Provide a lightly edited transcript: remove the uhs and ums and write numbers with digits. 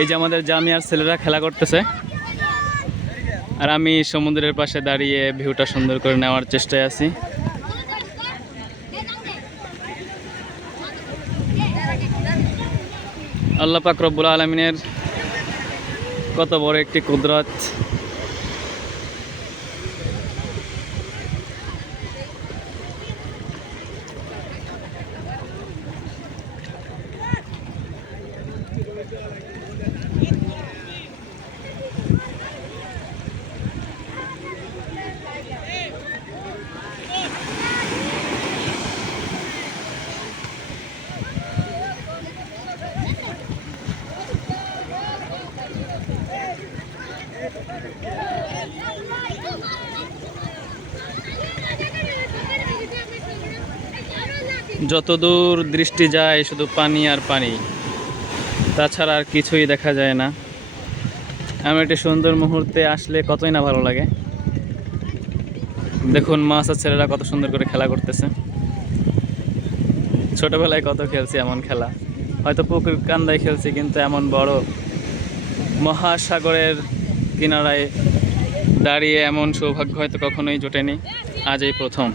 এই যে আমাদের জামিয়ার ছেলেরা খেলা করতেছে আর আমি সমুদ্রের পাশে দাঁড়িয়ে ভিউটা সুন্দর করে নেওয়ার চেষ্টায় আছি। আল্লাহ পাক রব্বুল আলামিনের কত বড় একটি কুদরত। যতদূর দৃষ্টি যায় শুধু পানি আর পানি, তাছাড়া আর কিছুই দেখা যায় না। এমন একটি সুন্দর মুহূর্তে আসলে কতই না ভালো লাগে। দেখুন মাছ আর ছেলেরা কত সুন্দর করে খেলা করতেছে। ছোটবেলায় কত খেলছি এমন খেলা, হয়তো পুকুর কান্দায় খেলছি, কিন্তু এমন বড় মহাসাগরের কিনারায় দাঁড়িয়ে এমন সৌভাগ্য হয়তো কখনোই জোটেনি, আজ এই প্রথম।